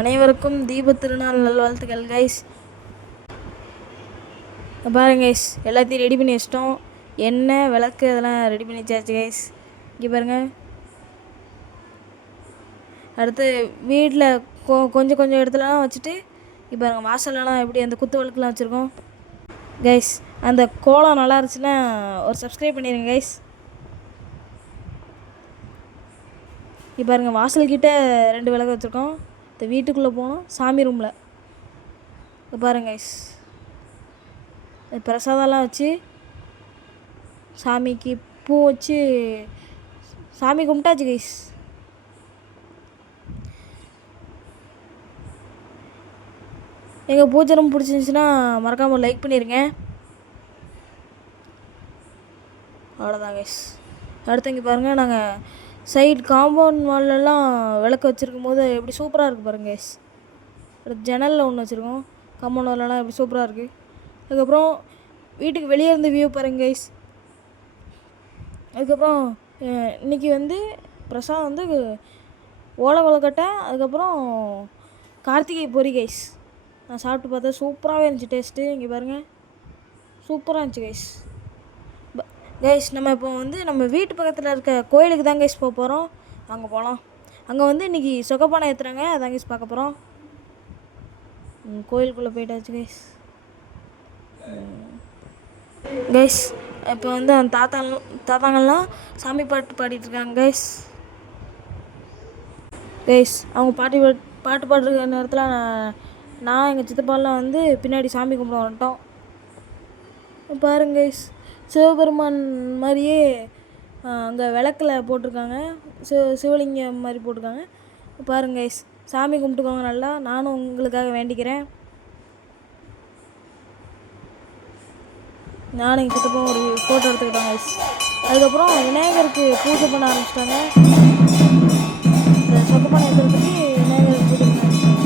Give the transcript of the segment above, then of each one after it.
அனைவருக்கும் தீப திருநாள் நல்வாழ்த்துக்கள் கைஸ். பாருங்க கைஸ், எல்லாத்தையும் ரெடி பண்ணி வச்சிட்டோம். எண்ணெய் விளக்கு அதெல்லாம் ரெடி பண்ணி வச்சாச்சு கைஸ். இங்கே பாருங்கள். அடுத்து வீட்டில் கொஞ்சம் கொஞ்சம் இடத்துலலாம் வச்சுட்டு இங்கே பாருங்கள், வாசலெலாம் எப்படி அந்த குத்து விளக்குலாம் வச்சுருக்கோம் கைஸ். அந்த கோலம் நல்லா இருந்துச்சுன்னா ஒரு சப்ஸ்கிரைப் பண்ணிடுங்க கைஸ். இங்கே பாருங்கள், வாசல்கிட்ட 2 விளக்கு வச்சுருக்கோம். இந்த வீட்டுக்குள்ளே போனோம் சாமி ரூமில். இப்போ பாருங்க கைஸ், பிரசாதம்லாம் வச்சு சாமிக்கு பூ வச்சு சாமி கும்பிட்டாச்சு கைஸ். எங்கள் பூஜை ரூம் பிடிச்சிருந்துச்சின்னா மறக்காமல் லைக் பண்ணிடுங்க. அவ்வளோதான் கைஸ். அடுத்து இங்கே பாருங்கள், நாங்கள் சைடு காம்பவுண்ட் வாலெல்லாம் விளக்கு வச்சுருக்கும் போது எப்படி சூப்பராக இருக்குது பாருங்க கைஸ். அடுத்து ஜன்னலில் ஒன்று வச்சுருக்கோம். காம்பவுண்ட் வாலெல்லாம் எப்படி சூப்பராக இருக்குது. அதுக்கப்புறம் வீட்டுக்கு வெளியே இருந்து வியூ பாருங்க கைஸ். அதுக்கப்புறம் இன்றைக்கி வந்து பிரசாதம் வந்து ஓலை கொழுக்கட்டை, அதுக்கப்புறம் கார்த்திகை பொரி கைஸ். நான் சாப்பிட்டு பார்த்தா சூப்பராகவே இருந்துச்சு டேஸ்ட்டு. இங்கே பாருங்கள், சூப்பராக இருந்துச்சு கைஸ். கைஸ், நம்ம இப்போ வந்து நம்ம வீட்டு பக்கத்தில் இருக்க கோயிலுக்கு தான் கைஸ் போக போகிறோம். அங்கே போகலாம். அங்கே வந்து இன்றைக்கி சொக்கப்பானை ஏற்றுறாங்க, அதான் கைஸ் பார்க்க போகிறோம். கோயிலுக்குள்ளே போயிட்டாச்சு கைஸ். கைஸ், இப்போ வந்து அந்த தாத்தாங்கள்லாம் சாமி பாட்டு பாடிட்டுருக்காங்க கைஸ். கைஸ், அவங்க பாட்டு பாடுற நேரத்தில் நான் எங்கள் சித்தப்பாலாம் வந்து பின்னாடி சாமி கும்பிட வந்துட்டோம். பாருங்க கைஸ், சிவபெருமான் மாதிரியே அங்கே விளக்கில் போட்டிருக்காங்க. சிவலிங்கம் மாதிரி போட்டிருக்காங்க. பாருங்க கைஸ், சாமி கும்பிட்டுக்கோங்க நல்லா. நானும் உங்களுக்காக வேண்டிக்கிறேன். நானும் எங்கள் சித்தப்பா ஒரு ஃபோட்டோ எடுத்துக்கிட்டோம் கைஸ். அதுக்கப்புறம் விநாயகருக்கு பூஜை பண்ண ஆரம்பிச்சிட்டாங்க. இந்த சொக்கப்பானை ஏற்றுறதுக்கு விநாயகருக்கு பூஜை பண்ண ஆரம்பிச்சிட்டாங்க.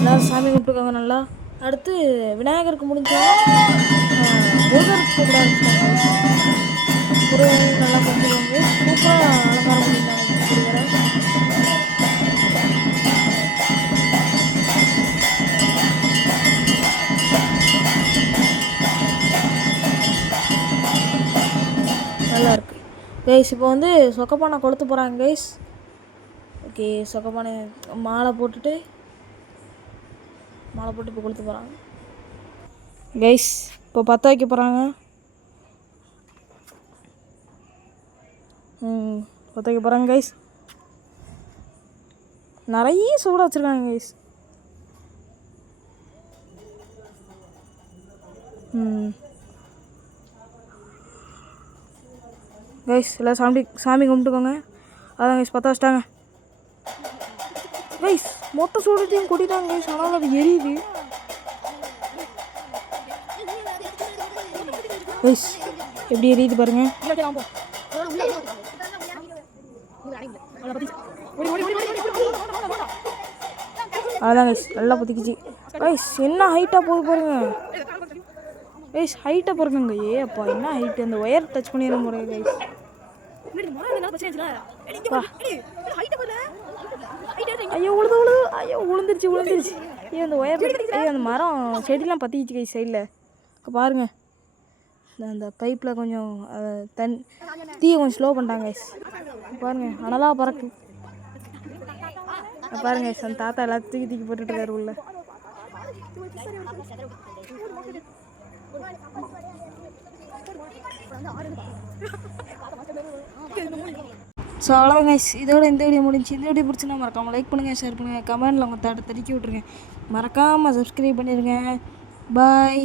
எல்லோரும் சாமி கும்பிட்டுக்கோங்க நல்லா. அடுத்து விநாயகருக்கு முடிஞ்சாலும் முருகருக்கு கூப்பிட ஆரம்பிச்சிட்டாங்க. முருகன் நல்லா கும்பிடுவாங்க. சூப்பராக அலங்காரம் பண்ணிட்டாங்க முருகரை. நல்லாயிருக்கு கைஸ். இப்போ வந்து சொக்கப்பானை கொளுத்து போகிறாங்க கைஸ். ஓகே, சொக்கப்பானை மாலை போட்டு இப்போ கொளுத்து போகிறாங்க கைஸ். இப்போ பற்ற வைக்க போகிறாங்க. பற்ற வைக்க போகிறாங்க கைஸ். நிறைய சூடாக வச்சுருக்காங்க கைஸ். கைஸ், எல்லாம் சாமி கும்பிட்டுக்கோங்க. அதான் கைஸ் பற்ற வச்சிட்டாங்க கைஸ். மொத்த சூடத்தையும் கொட்டிட்டாங்க கைஸ். ஆனால் அது எரியுது கைஸ். எப்படி எரியுது பாருங்க. அதான் கைஸ், நல்லா பற்றிக்கிச்சு கைஸ். என்ன ஹைட்டாக போகுது பாருங்க கைஸ். ஹைட்டாக பாருங்க. அப்பா என்ன ஹைட்டு. அந்த ஒயர் டச் பண்ணிடுற முறை கைஸ். ஐயோ விழுந்துருச்சு. ஐயோ அந்த ஒயர், ஐயோ அந்த மரம் செடிலாம் பற்றிக்கிச்சு கைஸ் சைடில். பாருங்க, அந்த பைப்பில் கொஞ்சம் தீயை கொஞ்சம் ஸ்லோ பண்ணிட்டாங்க கைஸ். பாருங்க, அனலாக பறக்கு பாருங்க கைஸ். அந்த தாத்தா எல்லாத்தையும் தூக்கி போட்டுருக்காரு உள்ள. ஸோ அவ்வளோதான் கைஸ், இதோட இந்த வீடியோ முடிஞ்சு. இந்த வீடியோ பிடிச்சினா மறக்காமல் லைக் பண்ணுங்கள், ஷேர் பண்ணுங்கள், கமெண்ட்டில் உங்கள் தடுக்கி விட்ருங்க. மறக்காமல் சப்ஸ்கிரைப் பண்ணிடுங்க. பாய்.